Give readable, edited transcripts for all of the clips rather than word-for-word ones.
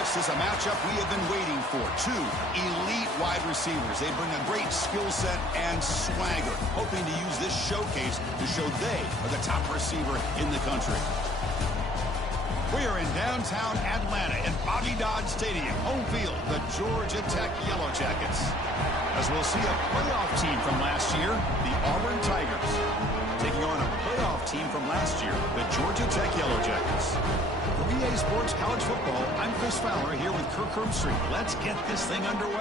This is a matchup we have been waiting for. Two elite wide receivers. They bring a great skill set and swagger, hoping to use this showcase to show they are the top receiver in the country. We are in downtown Atlanta in Bobby Dodd Stadium, home field, the Georgia Tech Yellow Jackets. As we'll see a playoff team from last year, the Auburn Tigers, taking on a playoff team from last year, the Georgia Tech Yellow Jackets. For EA Sports College Football, I'm Chris Fowler here with Kirk Herbstreit. Let's get this thing underway.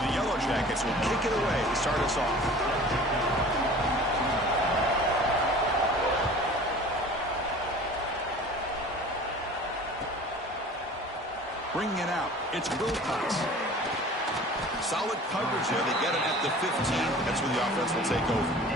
The Yellow Jackets will kick it away to start us off. Bringing it out, it's Wilcox. Solid coverage there. They get it at the 15. That's where the offense will take over.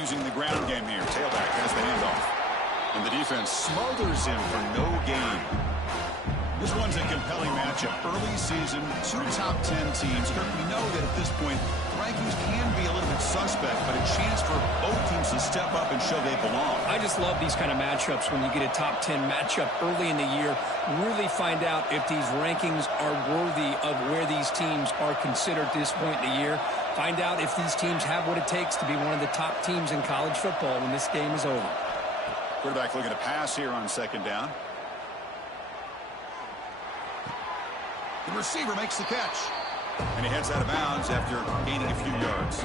Using the ground game here. Tailback has the handoff. And the defense smothers him for no gain. This one's a compelling matchup. Early season, two top 10 teams. Kirk, we know that at this point, the rankings can be a little bit suspect, but a chance for both teams to step up and show they belong. I just love these kind of matchups when you get a top 10 matchup early in the year. Really find out if these rankings are worthy of where these teams are considered at this point in the year. Find out if these teams have what it takes to be one of the top teams in college football when this game is over. Quarterback looking to pass here on second down. The receiver makes the catch. And he heads out of bounds after gaining a few yards.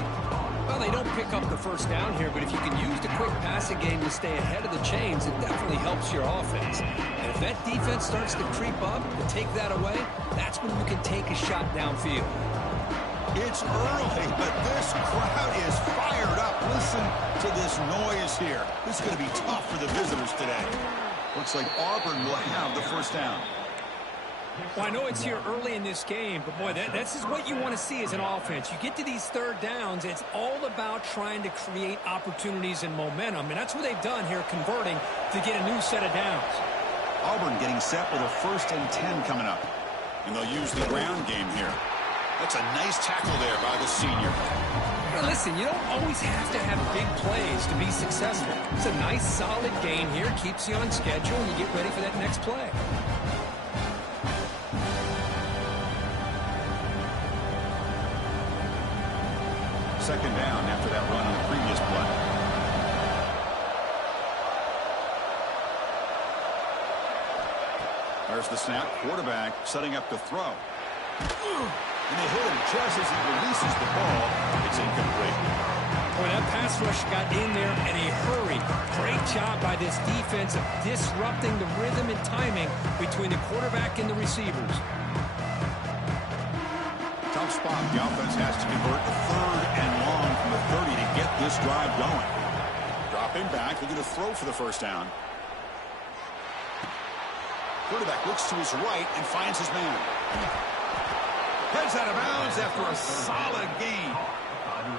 Well, they don't pick up the first down here, but if you can use the quick passing game to stay ahead of the chains, it definitely helps your offense. And if that defense starts to creep up and take that away, that's when you can take a shot downfield. It's early, but this crowd is fired up. Listen to this noise here. This is going to be tough for the visitors today. Looks like Auburn will have the first down. Well, I know it's here early in this game, but boy, this is what you want to see as an offense. You get to these third downs, it's all about trying to create opportunities and momentum, and that's what they've done here, converting to get a new set of downs. Auburn getting set with a 1st and 10 coming up, and they'll use the ground game here. That's a nice tackle there by the senior. Well, listen, you don't always have to have big plays to be successful. It's a nice, solid game here, keeps you on schedule, and you get ready for that next play. Second down after that run on the previous play. There's the snap. Quarterback setting up to throw. And they hit him just as he releases the ball. It's incomplete. Boy, that pass rush got in there in a hurry. Great job by this defense of disrupting the rhythm and timing between the quarterback and the receivers. Tough spot. The offense has to convert a 3rd and long from the 30 to get this drive going. Dropping back, looking to throw for the first down. Quarterback looks to his right and finds his man. Heads out of bounds after a solid gain.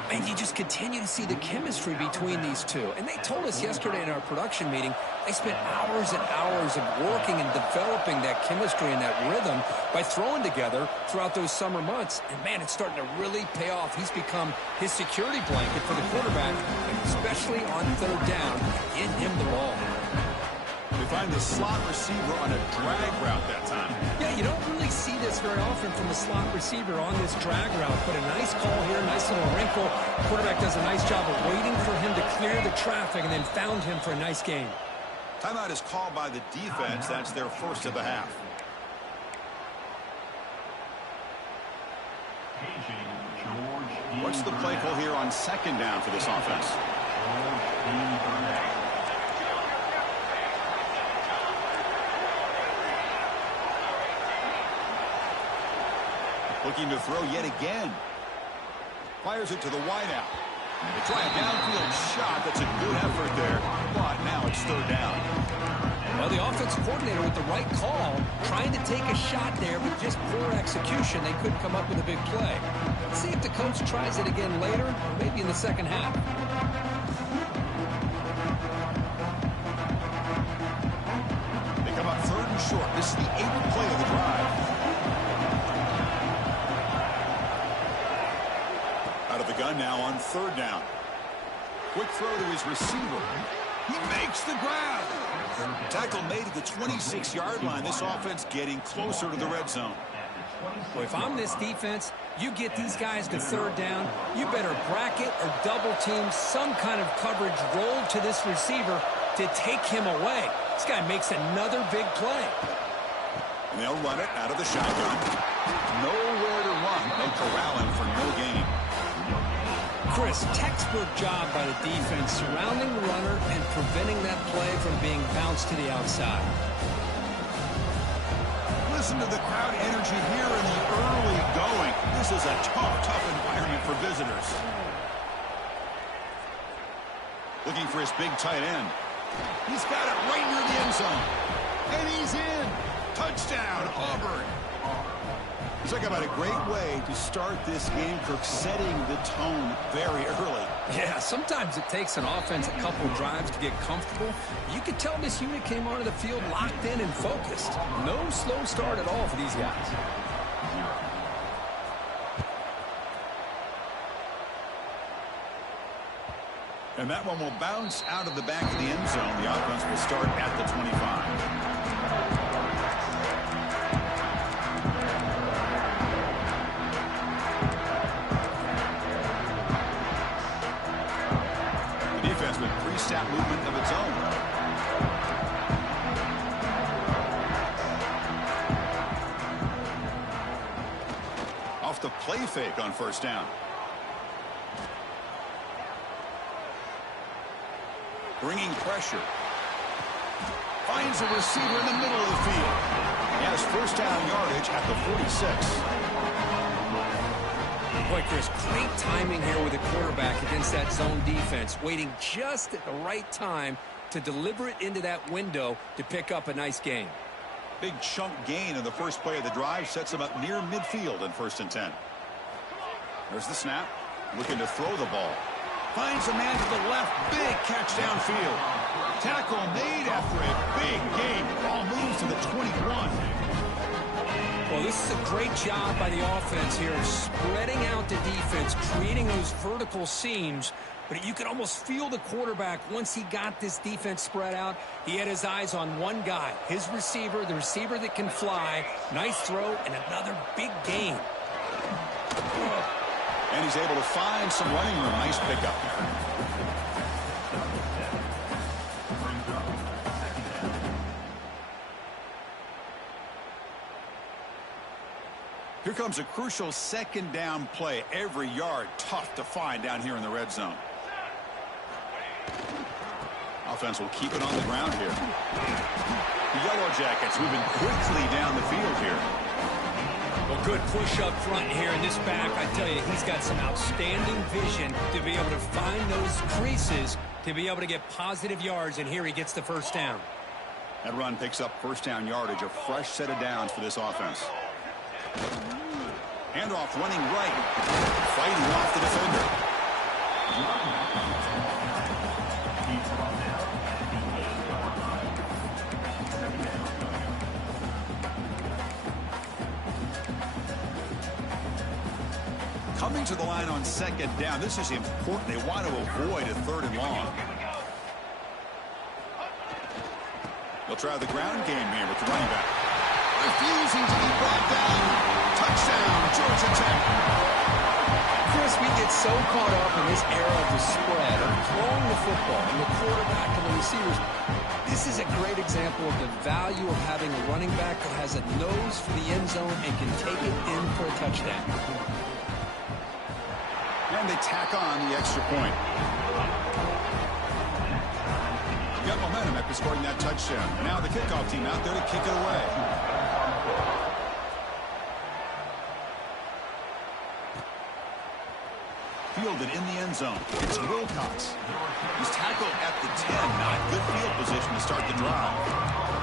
And you just continue to see the chemistry between these two. And they told us yesterday in our production meeting, they spent hours and hours of working and developing that chemistry and that rhythm by throwing together throughout those summer months. And, man, it's starting to really pay off. He's become his security blanket for the quarterback, and especially on third down, getting him the ball. They find the slot receiver on a drag route that time. Yeah, you don't really see this very often from a slot receiver on this drag route, but a nice call here, nice little wrinkle. The quarterback does a nice job of waiting for him to clear the traffic and then found him for a nice gain. Timeout is called by the defense. That's their first of the half. What's the play call here on second down for this offense? Looking to throw yet again. Fires it to the wideout. They try a downfield shot. That's a good effort there. But now it's third down. Well, the offense coordinator with the right call, trying to take a shot there, but just poor execution. They couldn't come up with a big play. Let's see if the coach tries it again later, or maybe in the second half. They come up 3rd and short. This is the 8th play of the drive. Out of the gun now on 3rd down. Quick throw to his receiver. He makes the grab. Tackle made at the 26-yard line. This offense getting closer to the red zone. Well, if I'm this defense, you get these guys to 3rd down, you better bracket or double team some kind of coverage rolled to this receiver to take him away. This guy makes another big play. And they'll run it out of the shotgun. Nowhere to run. No corralling for no gain. Chris, textbook job by the defense surrounding the runner and preventing that play from being bounced to the outside. Listen to the crowd energy here in the early going. This is a tough environment for visitors. Looking for his big tight end. He's got it right near the end zone. And he's in. Touchdown, Auburn. Talk about a great way to start this game, Kirk, setting the tone very early. Yeah, sometimes it takes an offense a couple drives to get comfortable. You could tell this unit came onto the field locked in and focused. No slow start at all for these guys. And that one will bounce out of the back of the end zone. The offense will start at the 25. With pre-snap movement of its own. Off the play fake on 1st down. Bringing pressure. Finds a receiver in the middle of the field. He has 1st down yardage at the 46. Boy, Chris, great timing here with the quarterback against that zone defense, waiting just at the right time to deliver it into that window to pick up a nice gain. Big chunk gain in the first play of the drive sets him up near midfield in 1st and 10. There's the snap. Looking to throw the ball. Finds a man to the left. Big catch downfield. Tackle made after a big gain. Ball moves to the 21. Well, this is a great job by the offense here, spreading out the defense, creating those vertical seams. But you could almost feel the quarterback once he got this defense spread out. He had his eyes on one guy, his receiver, the receiver that can fly. Nice throw and another big gain. And he's able to find some running room. Nice pickup. Here comes a crucial 2nd down play. Every yard tough to find down here in the red zone. Offense will keep it on the ground here. The Yellow Jackets moving quickly down the field here. Well, good push up front here in this back. I tell you, he's got some outstanding vision to be able to find those creases, to be able to get positive yards, and here he gets the 1st down. That run picks up 1st down yardage, a fresh set of downs for this offense. Handoff running right, fighting off the defender. Coming to the line on 2nd down. This is important. They want to avoid a 3rd and long. They'll try the ground game here with the running back. Refusing to be brought down. Touchdown, Georgia Tech. Chris, we get so caught up in this era of the spread, of throwing the football, and the quarterback and the receivers. This is a great example of the value of having a running back that has a nose for the end zone and can take it in for a touchdown. And they tack on the extra point. Got momentum after scoring that touchdown. Now the kickoff team out there to kick it away. Fielded in the end zone. It's Wilcox. He's tackled at the 10. Not good field position to start the drive.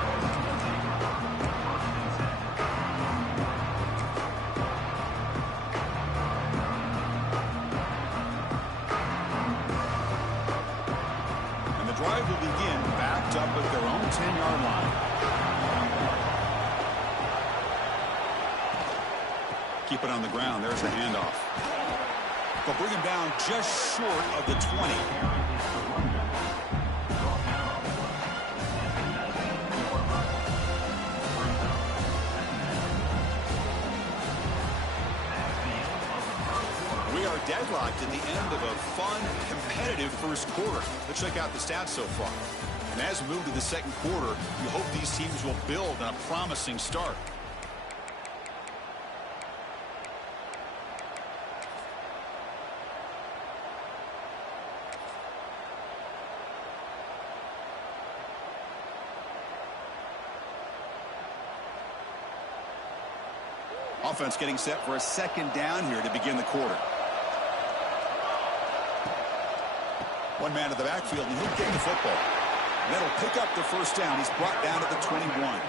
Keep it on the ground. There's the handoff. They'll bring him down just short of the 20. We are deadlocked at the end of a fun, competitive first quarter. Let's check out the stats so far. And as we move to the second quarter, you hope these teams will build on a promising start. Offense getting set for a second down here to begin the quarter. One man to the backfield, and he'll get the football. And that'll pick up the first down. He's brought down to the 21.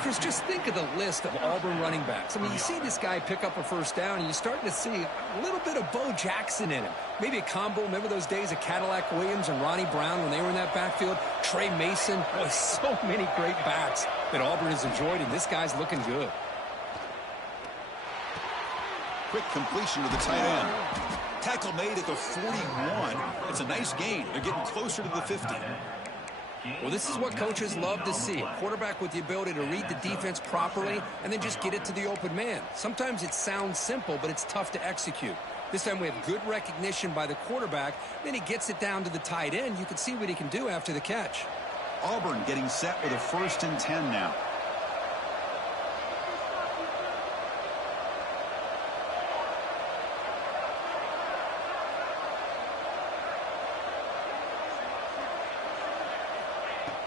Chris, just think of the list of Auburn running backs. I mean, you see this guy pick up a first down, and you're starting to see a little bit of Bo Jackson in him. Maybe a combo. Remember those days of Cadillac Williams and Ronnie Brown when they were in that backfield? Trey Mason. Boy, so many great backs that Auburn has enjoyed, and this guy's looking good. Quick completion to the tight end. Tackle made at the 41. It's a nice gain. They're getting closer to the 50. Well, this is what coaches love to see. A quarterback with the ability to read the defense properly and then just get it to the open man. Sometimes it sounds simple, but it's tough to execute. This time we have good recognition by the quarterback. Then he gets it down to the tight end. You can see what he can do after the catch. Auburn getting set with a 1st and 10 now.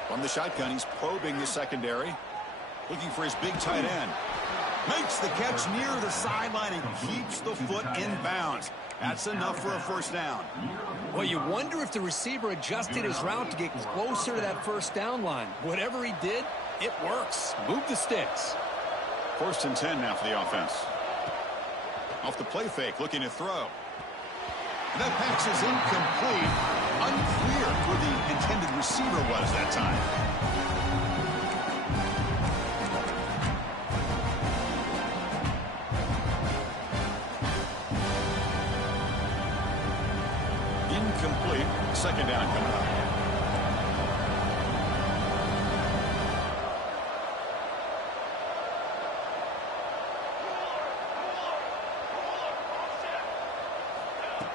From the shotgun, he's probing the secondary. Looking for his big tight end. Makes the catch near the sideline and keeps the foot in bounds. That's enough for a first down. Well, you wonder if the receiver adjusted his route to get closer to that first down line. Whatever he did, it works. Move the sticks. 1st and 10 now for the offense. Off the play fake, looking to throw. And that pass is incomplete. Unclear who the intended receiver was that time. Incomplete. 2nd down coming up.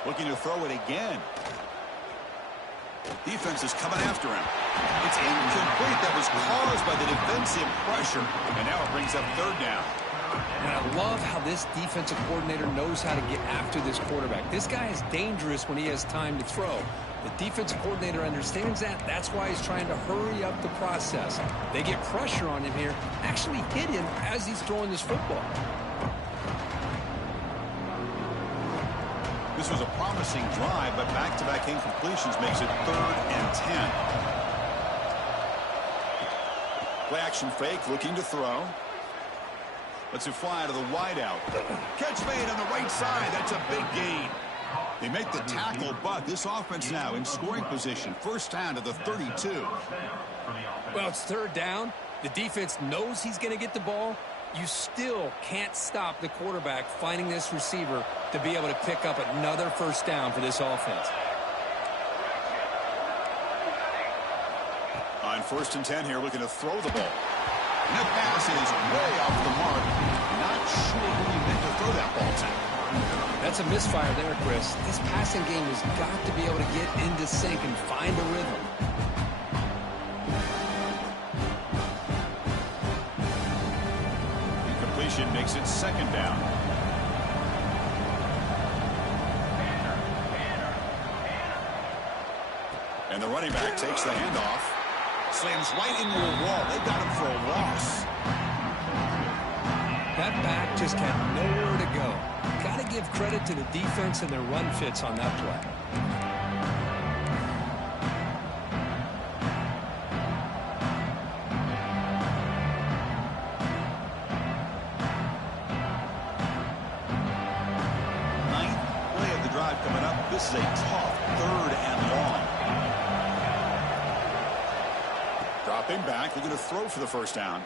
Looking to throw it again. Defense is coming after him. It's incomplete. That was caused by the defensive pressure. And now it brings up 3rd down. And I love how this defensive coordinator knows how to get after this quarterback. This guy is dangerous when he has time to throw. The defensive coordinator understands that. That's why he's trying to hurry up the process. They get pressure on him here. Actually hit him as he's throwing this football. This was a promising drive, but back-to-back incompletions makes it 3rd and 10. Play action fake, looking to throw. Lets it fly to the wideout. Catch made on the right side. That's a big gain. They make the tackle, but this offense now in scoring position. 1st down to the 32. Well, it's 3rd down. The defense knows he's going to get the ball. You still can't stop the quarterback finding this receiver to be able to pick up another 1st down for this offense. On 1st and 10 here, looking to throw the ball. And that pass is way off the mark. Not sure who he meant to throw that ball to. That's a misfire there, Chris. This passing game has got to be able to get into sync and find a rhythm. Incompletion makes it 2nd down. And the running back takes the handoff. Slams right into a wall. They got him for a loss. That back just had nowhere to go. Got to give credit to the defense and their run fits on that play. Ninth play of the drive coming up. This is a tough 3rd and long. Dropping back, looking to throw for the 1st down.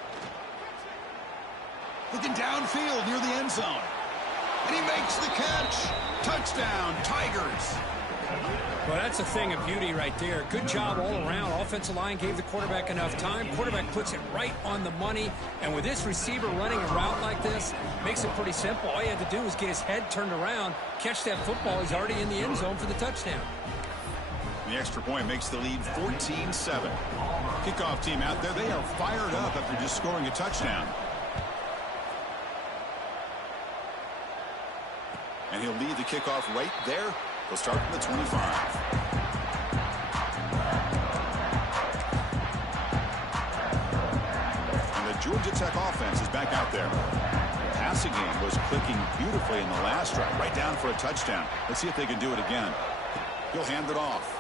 Looking downfield near the end zone. And he makes the catch. Touchdown, Tigers. Well, that's a thing of beauty right there. Good job all around. Offensive line gave the quarterback enough time. Quarterback puts it right on the money. And with this receiver running a route like this, makes it pretty simple. All you had to do was get his head turned around, catch that football. He's already in the end zone for the touchdown. The extra point makes the lead 14-7. Kickoff team out there, they are fired up after just scoring a touchdown. And he'll lead the kickoff right there. He'll start from the 25. And the Georgia Tech offense is back out there. The passing game was clicking beautifully in the last drive, right down for a touchdown. Let's see if they can do it again. He'll hand it off.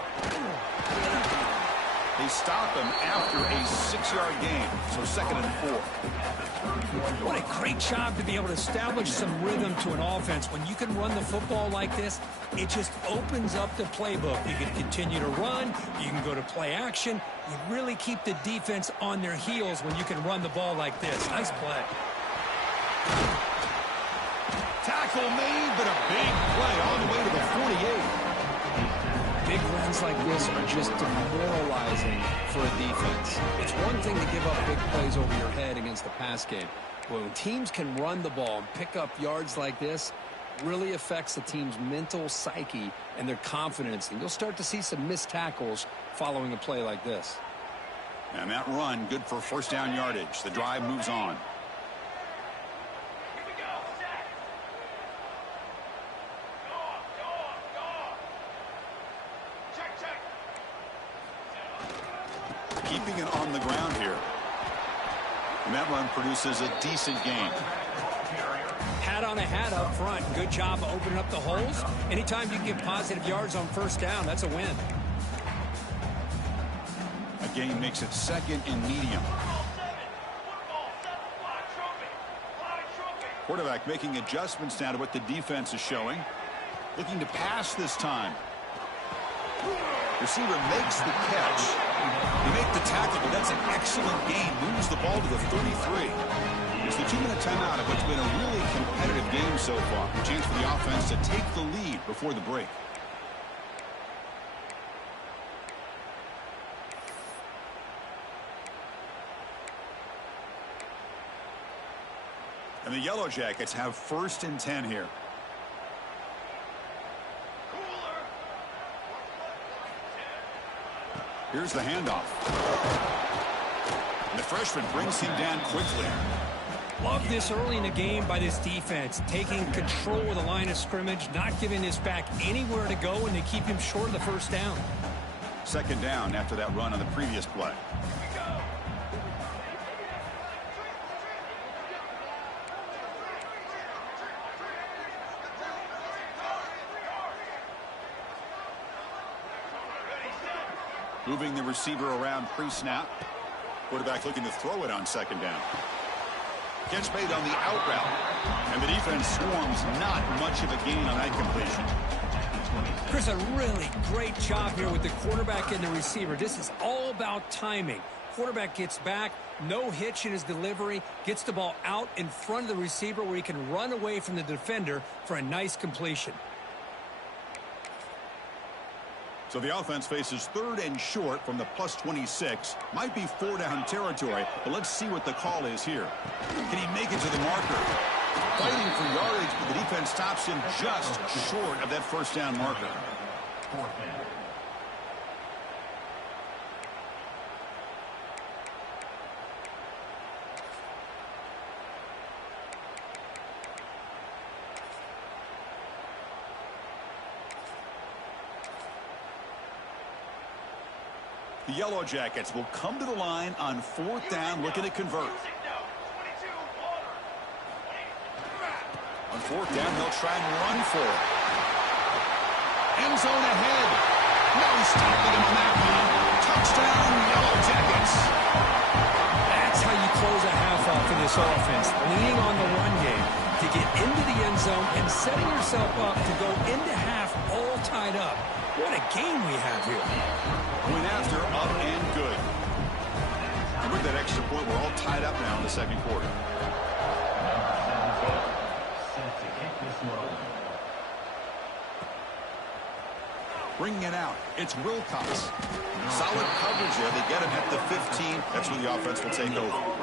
They stop him after a 6-yard gain, so 2nd and 4. What a great job to be able to establish some rhythm to an offense. When you can run the football like this, it just opens up the playbook. You can continue to run. You can go to play action. You really keep the defense on their heels when you can run the ball like this. Nice play. Tackle made, but a big play all the way to the 48. Big runs like this are just demoralizing for a defense. It's one thing to give up big plays over your head against the pass game. But when teams can run the ball and pick up yards like this, it really affects the team's mental psyche and their confidence. And you'll start to see some missed tackles following a play like this. And that run, good for first down yardage. The drive moves on. Keeping it on the ground here. And that run produces a decent gain. Hat on a hat up front. Good job of opening up the holes. Anytime you can get positive yards on first down, that's a win. A gain makes it 2nd and medium. Quarterback making adjustments now to what the defense is showing. Looking to pass this time. Receiver makes the catch. They make the tackle, but that's an excellent gain. Moves the ball to the 33. It's the 2-minute timeout of what's been a really competitive game so far. A chance for the offense to take the lead before the break. And the Yellow Jackets have 1st and 10 here. Here's the handoff. And the freshman brings him down quickly. Love this early in the game by this defense. Taking control of the line of scrimmage, not giving this back anywhere to go, and they keep him short of the first down. 2nd down after that run on the previous play. Moving the receiver around pre-snap. Quarterback looking to throw it on 2nd down. Catch made on the out route. And the defense swarms, not much of a gain on that completion. Chris, a really great job here with the quarterback and the receiver. This is all about timing. Quarterback gets back, no hitch in his delivery, gets the ball out in front of the receiver where he can run away from the defender for a nice completion. So the offense faces 3rd and short from the +26. Might be 4-down territory, but let's see what the call is here. Can he make it to the marker? Fighting for yardage, but the defense stops him just short of that first down marker. The Yellow Jackets will come to the line on 4th down, looking to convert. On 4th down, they'll try and run for it. End zone ahead. No stopping him on that one. Touchdown, Yellow Jackets. That's how you close a half off in this offense. Leaning on the run game to get into the end zone and setting yourself up to go into half all tied up. What a game we have here. Went after, up and good. And with that extra point, we're all tied up now in the 2nd quarter. Bringing it out, it's Wilcox. Solid coverage there. They get him at the 15. That's where the offense will take over.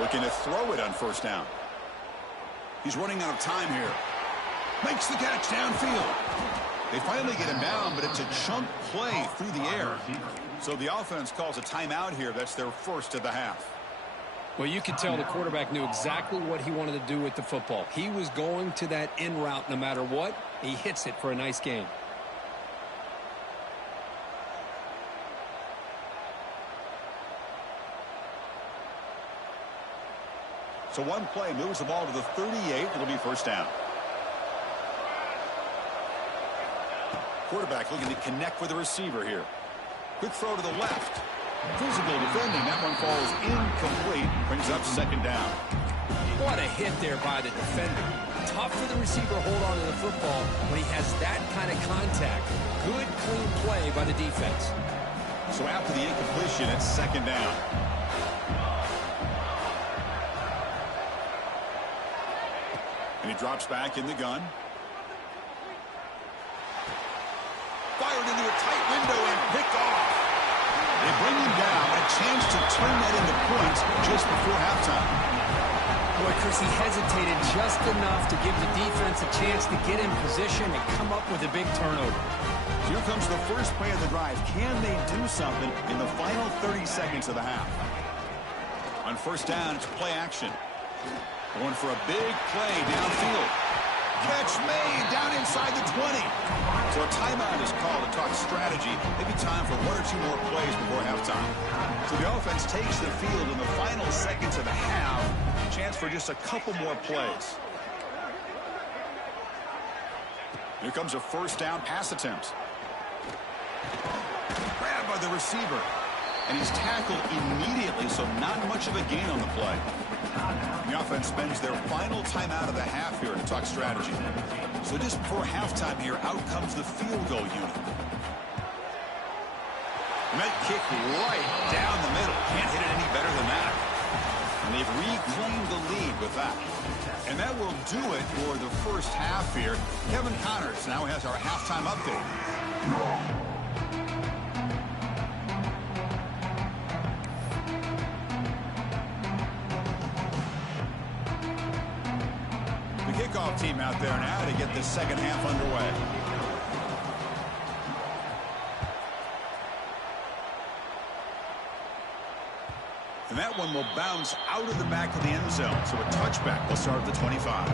Looking to throw it on first down. He's running out of time here. Makes the catch downfield. They finally get him down, but it's a chunk play through the air. So the offense calls a timeout here. That's their first of the half. Well, you could tell the quarterback knew exactly what he wanted to do with the football. He was going to that in route no matter what. He hits it for a nice gain. So one play moves the ball to the 38. It'll be first down. Quarterback looking to connect with the receiver here. Quick throw to the left. Physical defending. That one falls incomplete. Brings up second down. What a hit there by the defender. Tough for the receiver to hold on to the football when he has that kind of contact. Good, clean play by the defense. So after the incompletion, it's second down. And he drops back in the gun. Fired into a tight window and picked off. They bring him down. A chance to turn that into points just before halftime. Boy, Chris, he hesitated just enough to give the defense a chance to get in position and come up with a big turnover. Here comes the first play of the drive. Can they do something in the final 30 seconds of the half? On first down, it's play action. Going for a big play downfield. Catch made down inside the 20. So a timeout is called to talk strategy. Maybe time for one or two more plays before halftime. So the offense takes the field in the final seconds of the half. Chance for just a couple more plays. Here comes a first down pass attempt. Grabbed by the receiver. And he's tackled immediately, so not much of a gain on the play. The offense spends their final timeout of the half here to talk strategy. So just before halftime here, out comes the field goal unit. Met kick right down the middle. Can't hit it any better than that. And they've reclaimed the lead with that. And that will do it for the first half here. Kevin Connors now has our halftime update. Kickoff team out there now to get the second half underway. And that one will bounce out of the back of the end zone. So a touchback will start at the 25.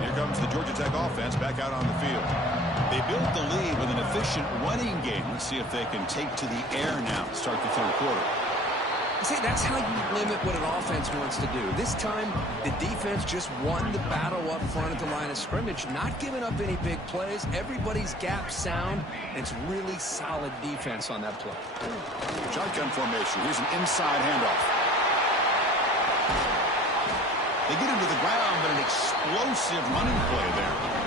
Here comes the Georgia Tech offense back out on the field. They built the lead with an efficient running game. Let's see if they can take to the air now to start the third quarter. See, that's how you limit what an offense wants to do. This time, the defense just won the battle up front at the line of scrimmage, not giving up any big plays. Everybody's gap sound, and it's really solid defense on that play. Shotgun formation. Here's an inside handoff. They get him to the ground, but an explosive running play there.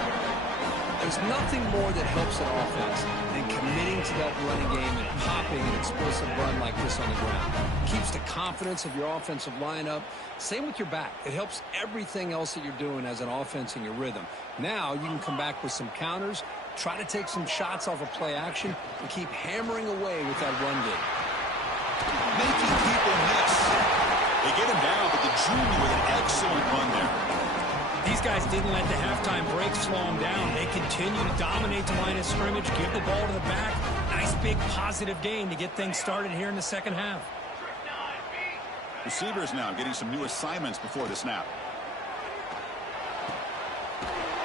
There's nothing more that helps an offense than committing to that running game and popping an explosive run like this on the ground. Keeps the confidence of your offensive lineup. Same with your back. It helps everything else that you're doing as an offense in your rhythm. Now you can come back with some counters, try to take some shots off of play action, and keep hammering away with that run game. Making people miss. They get him down, but the junior with an excellent run there. These guys didn't let the halftime break slow them down. They continue to dominate the line of scrimmage, give the ball to the back. Nice big positive gain to get things started here in the second half. Receivers now getting some new assignments before the snap.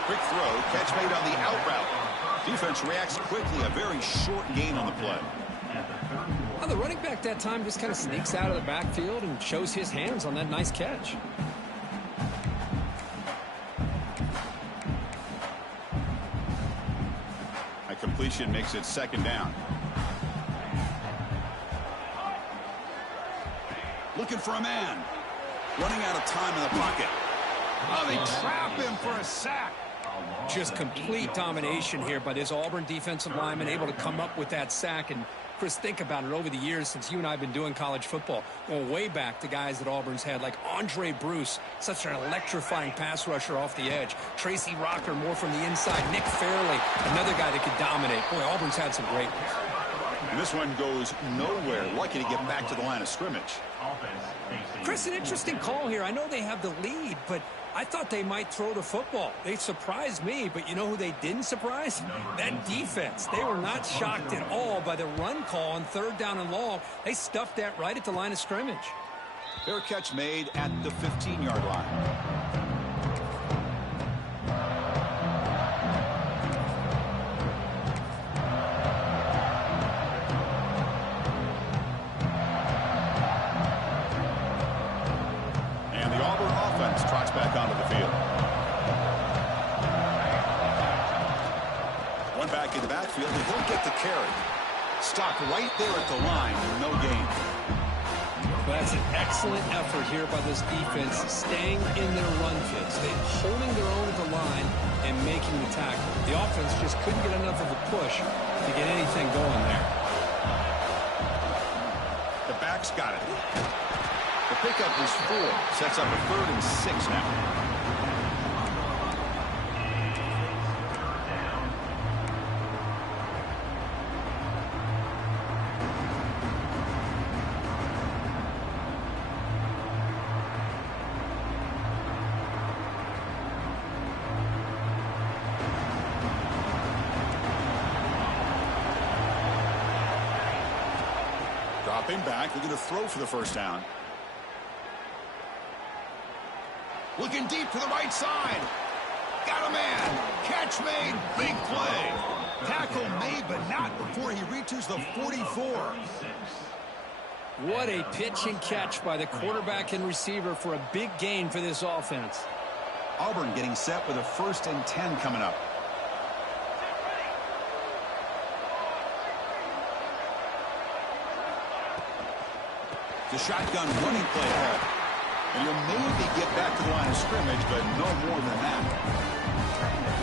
Quick throw, catch made on the out route. Defense reacts quickly, a very short gain on the play. Well, the running back that time just kind of sneaks out of the backfield and shows his hands on that nice catch. completion makes it second down. Looking for a man. Running out of time in the pocket. Oh, they trap him for a sack. Just complete domination here by this Auburn defensive lineman, able to come up with that sack. And Chris, think about it, over the years since you and I have been doing college football, going way back to guys that Auburn's had, like Andre Bruce, such an electrifying pass rusher off the edge. Tracy Rocker, more from the inside. Nick Fairley, another guy that could dominate. Boy, Auburn's had some great ones. And this one goes nowhere. Lucky to get back to the line of scrimmage. Chris, an interesting call here. I know they have the lead, but I thought they might throw the football. They surprised me, but you know who they didn't surprise? That defense. They were not shocked at all by the run call on 3rd down and long. They stuffed that right at the line of scrimmage. Fair catch made at the 15-yard line. Trots back onto the field. One back in the backfield, and he'll get the carry. Stopped right there at the line, no gain. Well, that's an excellent effort here by this defense, staying in their run fits. They're holding their own at the line and making the tackle. The offense just couldn't get enough of a push to get anything going there. The back's got it. The pickup is 4. Sets up a 3rd and 6 now. Dropping back. They're going to throw for the first down. Looking deep to the right side. Got a man. Catch made. Big play. Tackle made, but not before he reaches the 44. What a pitch and catch by the quarterback and receiver for a big gain for this offense. Auburn getting set with a 1st and 10 coming up. The shotgun running play ahead. And you'll maybe get back to the line of scrimmage, but no more than that.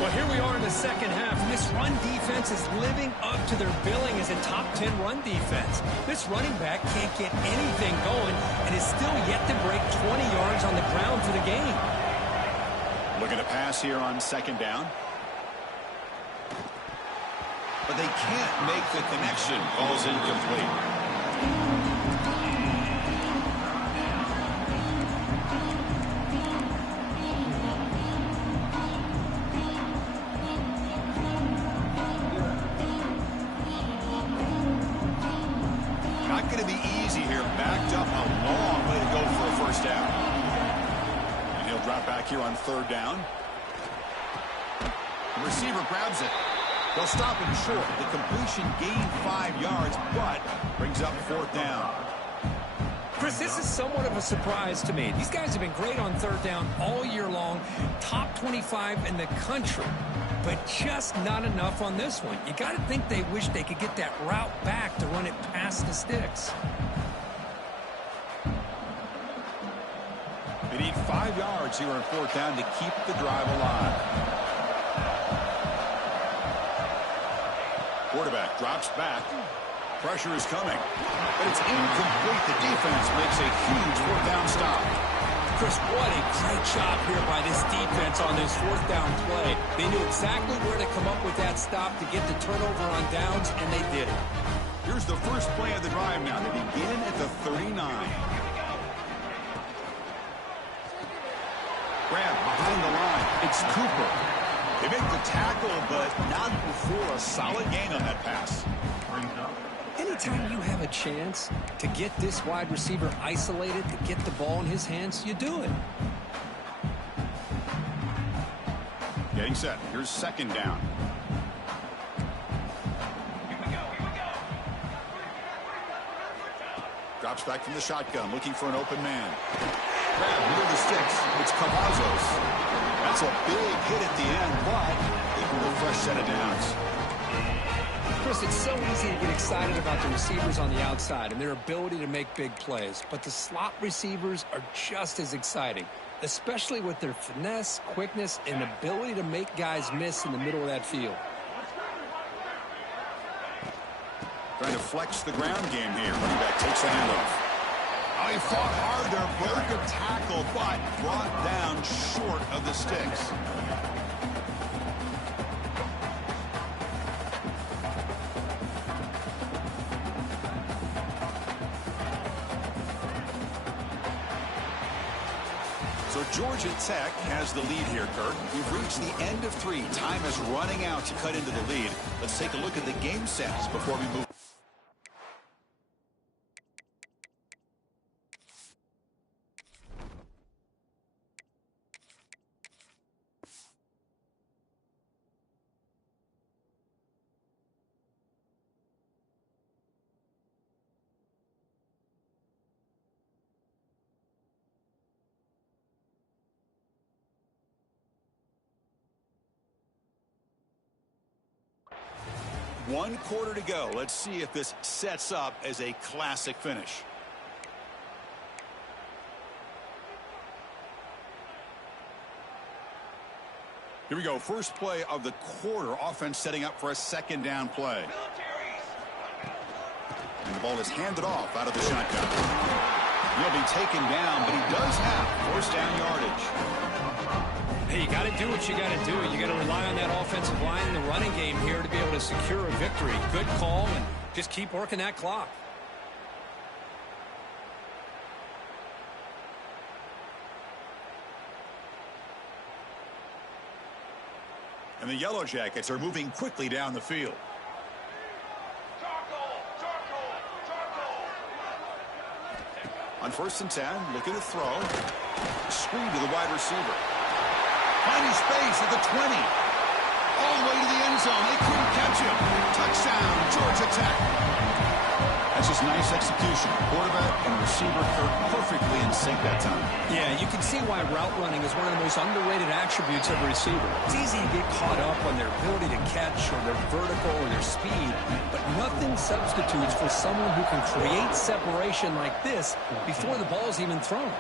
Well, here we are in the second half, and this run defense is living up to their billing as a top 10 run defense. This running back can't get anything going and is still yet to break 20 yards on the ground for the game. Looking to pass here on 2nd down. But they can't make the connection. Ball's incomplete. Here on 3rd down. The receiver grabs it. They'll stop him short. The completion gained 5 yards, but brings up 4th down. Chris, this is somewhat of a surprise to me. These guys have been great on 3rd down all year long. Top 25 in the country, but just not enough on this one. You got to think they wish they could get that route back to run it past the sticks. They need 5 yards here on 4th down to keep the drive alive. Quarterback drops back. Pressure is coming. But it's incomplete. The defense makes a huge 4th down stop. Chris, what a great job here by this defense on this 4th down play. They knew exactly where to come up with that stop to get the turnover on downs, and they did it. Here's the first play of the drive now. They begin at the 39. Grab behind the line. It's Cooper. They make the tackle, but not before a solid gain on that pass. Anytime you have a chance to get this wide receiver isolated, to get the ball in his hands, you do it. Getting set. Here's 2nd down. Drops back from the shotgun, looking for an open man. Grab near the sticks. It's Cavazos. That's a big hit at the end, but equal to a fresh set of downs. Chris, it's so easy to get excited about the receivers on the outside and their ability to make big plays, but the slot receivers are just as exciting, especially with their finesse, quickness, and ability to make guys miss in the middle of that field. Trying to flex the ground game here. Running back takes the handoff. Oh, he fought hard there, broke a tackle, but brought down short of the sticks. So Georgia Tech has the lead here, Kirk. We've reached the end of 3. Time is running out to cut into the lead. Let's take a look at the game sets before we move. One quarter to go. Let's see if this sets up as a classic finish. Here we go. First play of the quarter. Offense setting up for a second down play. And the ball is handed off out of the shotgun. He'll be taken down, but he does have first down yardage. Hey, you got to do what you got to do. You got to rely on that offensive line in the running game here to be able to secure a victory. Good call, and just keep working that clock. And the Yellow Jackets are moving quickly down the field. On 1st and 10, looking to throw. Screen to the wide receiver. Finding space at the 20. All the way to the end zone. They couldn't catch him. Touchdown, Georgia Tech. That's just nice execution. Quarterback and receiver perfectly in sync that time. Yeah, you can see why route running is one of the most underrated attributes of a receiver. It's easy to get caught up on their ability to catch or their vertical or their speed, but nothing substitutes for someone who can create separation like this before the ball is even thrown.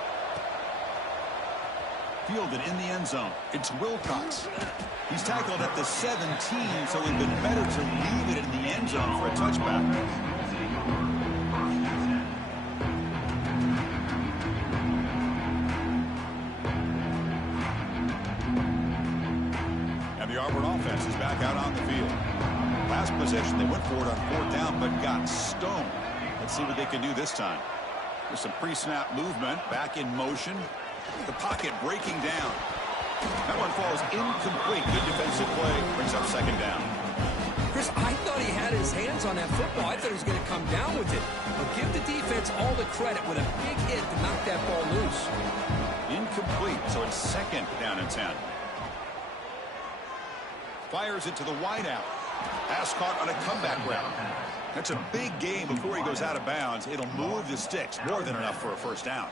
Fielded in the end zone. It's Wilcox. He's tackled at the 17, so it would have been better to leave it in the end zone for a touchback. And the Auburn offense is back out on the field. Last possession, they went for it on 4th down, but got stoned. Let's see what they can do this time. There's some pre-snap movement, back in motion. The pocket breaking down. That one falls incomplete. Good defensive play. Brings up 2nd down. Chris, I thought he had his hands on that football. I thought he was going to come down with it. But give the defense all the credit with a big hit to knock that ball loose. Incomplete, so it's 2nd down and 10. Fires it to the wideout. Pass caught on a comeback route. That's a big gain before he goes out of bounds. It'll move the sticks. More than enough for a first down.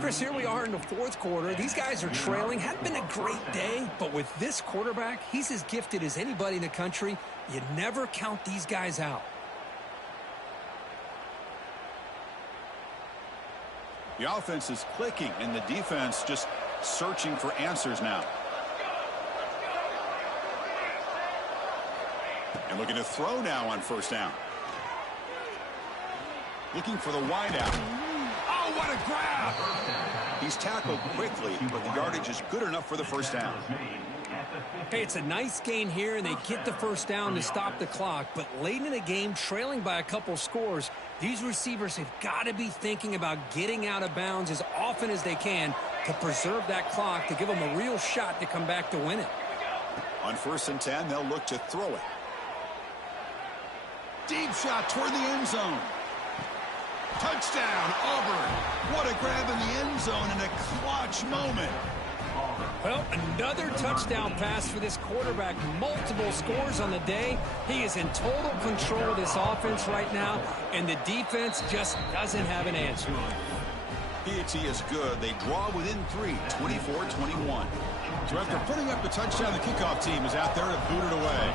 Chris, here we are in the 4th quarter. These guys are trailing. Hadn't been a great day, but with this quarterback, he's as gifted as anybody in the country. You never count these guys out. The offense is clicking, and the defense just searching for answers now. And looking to throw now on 1st down. Looking for the wideout. Oh, what a grab! He's tackled quickly, but the yardage is good enough for the first down. Hey, it's a nice gain here, and they get the first down to stop the clock. But late in the game, trailing by a couple scores, these receivers have got to be thinking about getting out of bounds as often as they can to preserve that clock, to give them a real shot to come back to win it. On 1st and 10, they'll look to throw it. Deep shot toward the end zone. Touchdown, Auburn. What a grab in the end zone in a clutch moment. Well, another touchdown pass for this quarterback. Multiple scores on the day. He is in total control of this offense right now, and the defense just doesn't have an answer. Piety is good. They draw within 3, 24-21. So after putting up the touchdown, the kickoff team is out there to boot it away.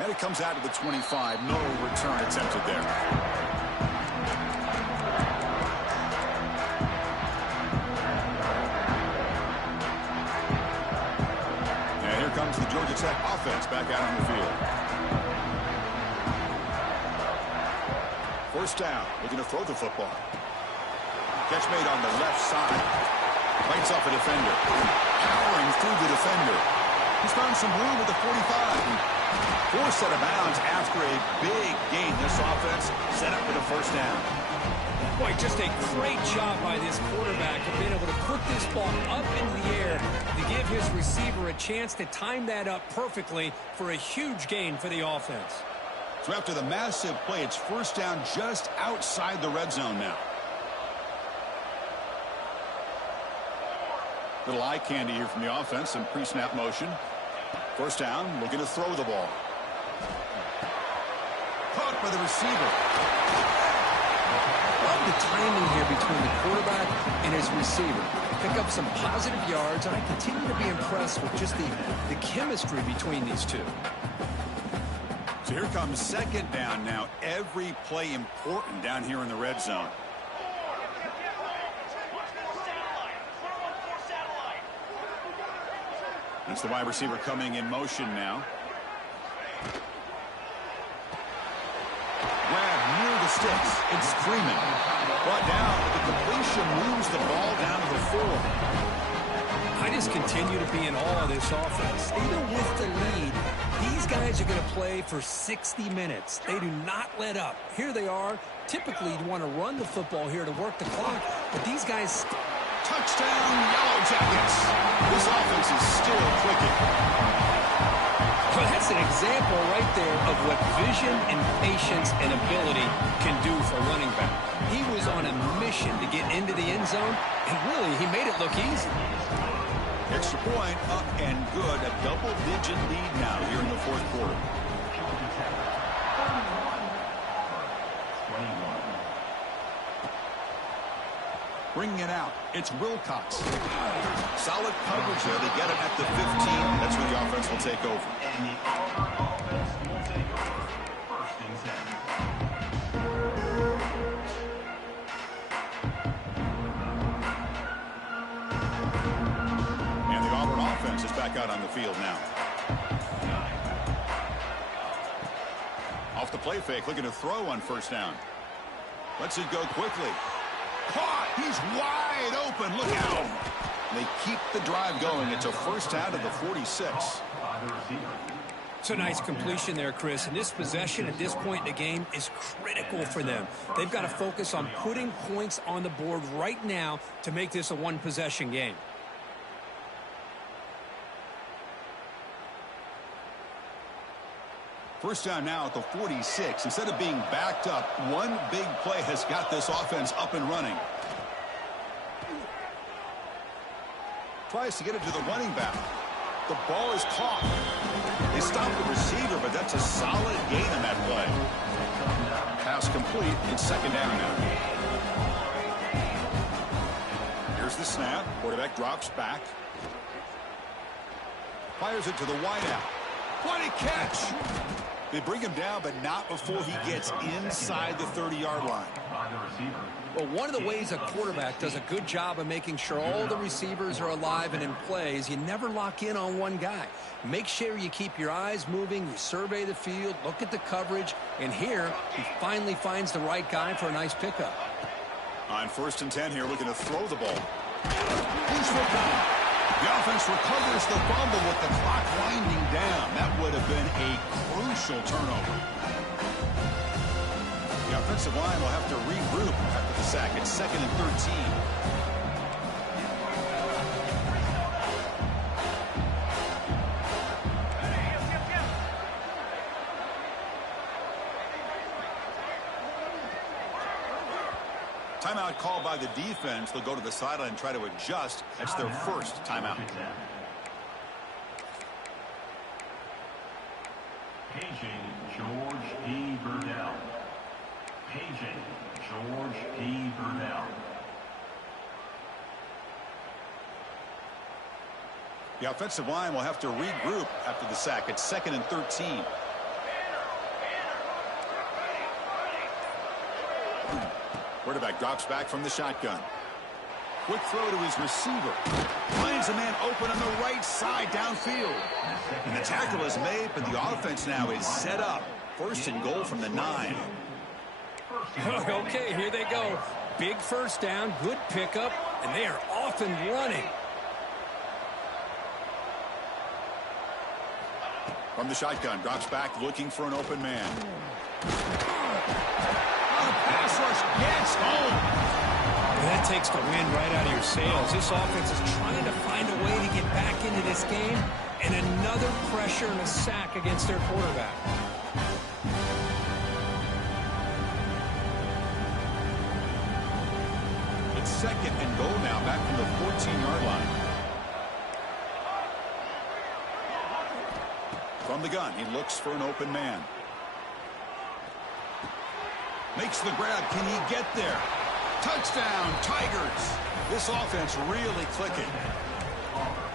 And it comes out to the 25. No return attempted there. And here comes the Georgia Tech offense back out on the field. First down, looking to throw the football. Catch made on the left side. Fights off a defender. Powering through the defender. He's found some room at the 45. Forced out of bounds after a big gain. This offense set up for the first down. Boy, just a great job by this quarterback of being able to put this ball up into the air to give his receiver a chance to time that up perfectly for a huge gain for the offense. So after the massive play, it's first down just outside the red zone now. Little eye candy here from the offense. Some pre-snap motion. First down, looking to throw the ball. Caught by the receiver. Love the timing here between the quarterback and his receiver. Pick up some positive yards, and I continue to be impressed with just the chemistry between these two. So here comes second down now. Every play important down here in the red zone. It's the wide receiver coming in motion now. Grab near the sticks. It's Freeman. Brought down. The completion moves the ball down to the 4. I just continue to be in awe of this offense. Even with the lead, these guys are going to play for 60 minutes. They do not let up. Here they are. Typically, you want to run the football here to work the clock, but these guys... Touchdown, Yellow Jackets. This offense is still clicking. Well, that's an example right there of what vision and patience and ability can do for a running back. He was on a mission to get into the end zone, and really, he made it look easy. Extra point, up and good. A double-digit lead now here in the fourth quarter. Bringing it out, it's Wilcox. Solid coverage there. They get it at the 15. That's where the offense will take over. And the Auburn offense is back out on the field now. Off the play fake, looking to throw on first down. Lets it go quickly. Caught! He's wide open. Look out! They keep the drive going. It's a first down to the 46. It's a nice completion there, Chris. And this possession at this point in the game is critical for them. They've got to focus on putting points on the board right now to make this a one-possession game. First down now at the 46. Instead of being backed up, one big play has got this offense up and running. Tries to get it to the running back. The ball is caught. They stop the receiver, but that's a solid gain on that play. Pass complete. It's second down now. Here's the snap. Quarterback drops back. Fires it to the wideout. What a catch! They bring him down, but not before he gets inside the 30-yard line. Well, one of the ways a quarterback does a good job of making sure all the receivers are alive and in play is you never lock in on one guy. Make sure you keep your eyes moving, you survey the field, look at the coverage, and here he finally finds the right guy for a nice pickup. On 1st and 10 here, looking to throw the ball. Who's football? The offense recovers the fumble with the clock winding down. That would have been a crucial turnover. The offensive line will have to regroup after the sack. It's 2nd and 13. Timeout called by the defense. They'll go to the sideline and try to adjust. That's their first timeout. Paging George P. Burdell. Paging George P. Burdell. The offensive line will have to regroup after the sack. It's 2nd and 13. Quarterback drops back from the shotgun. Quick throw to his receiver. Finds a man open on the right side downfield. And the tackle is made, but the offense now is set up. First and goal from the 9. Okay, here they go. Big first down, good pickup, and they are off and running. From the shotgun, drops back looking for an open man. Pass rush gets home. That takes the wind right out of your sails. This offense is trying to find a way to get back into this game, and another pressure and a sack against their quarterback. It's second and goal now, back from the 14-yard line. From the gun, he looks for an open man. Makes the grab. Can he get there? Touchdown, Tigers. This offense really clicking.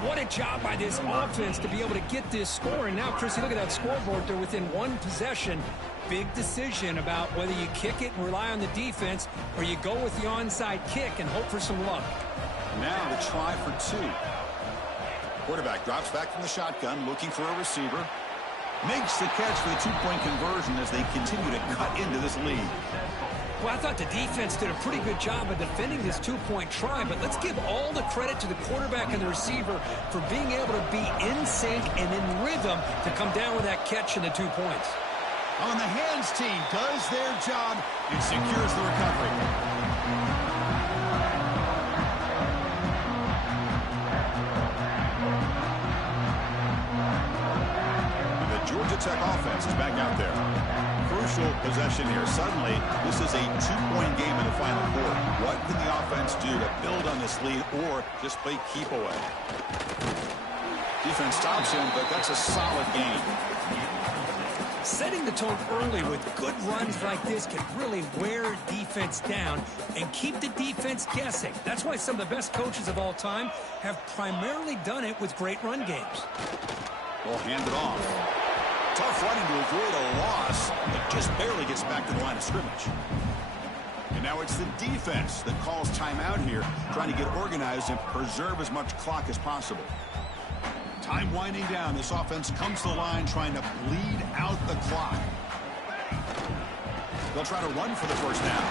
What a job by this offense to be able to get this score. And now, Chrissy, look at that scoreboard. They're within one possession. Big decision about whether you kick it and rely on the defense or you go with the onside kick and hope for some luck. Now the try for 2. Quarterback drops back from the shotgun, looking for a receiver. Makes the catch for the 2-point conversion as they continue to cut into this lead. Well, I thought the defense did a pretty good job of defending this 2-point try, but let's give all the credit to the quarterback and the receiver for being able to be in sync and in rhythm to come down with that catch and the 2 points. On the hands team does their job and secures the recovery. Georgia Tech offense is back out there. Crucial possession here. Suddenly, this is a 2-point game in the final quarter. What can the offense do to build on this lead or just play keep away? Defense stops him, but that's a solid game. Setting the tone early with good runs like this can really wear defense down and keep the defense guessing. That's why some of the best coaches of all time have primarily done it with great run games. Well, hand it off. Tough running to avoid a loss, but just barely gets back to the line of scrimmage. And now it's the defense that calls timeout here, trying to get organized and preserve as much clock as possible. Time winding down. This offense comes to the line trying to bleed out the clock. They'll try to run for the first down.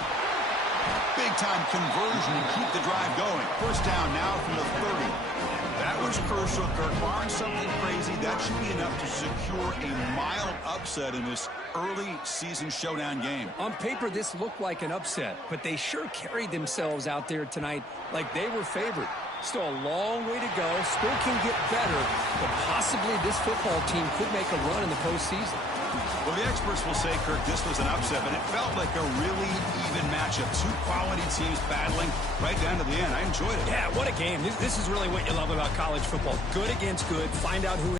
Big-time conversion and keep the drive going. First down now from the 30. That was crucial, Kirk. Barring something crazy, that should be enough to secure a mild upset in this early season showdown game. On paper, this looked like an upset, but they sure carried themselves out there tonight like they were favored. Still a long way to go. Still can get better, but possibly this football team could make a run in the postseason. Well, the experts will say, Kirk, this was an upset, but it felt like a really even matchup. 2 quality teams battling right down to the end. I enjoyed it. Yeah, what a game. This is really what you love about college football. Good against good. Find out who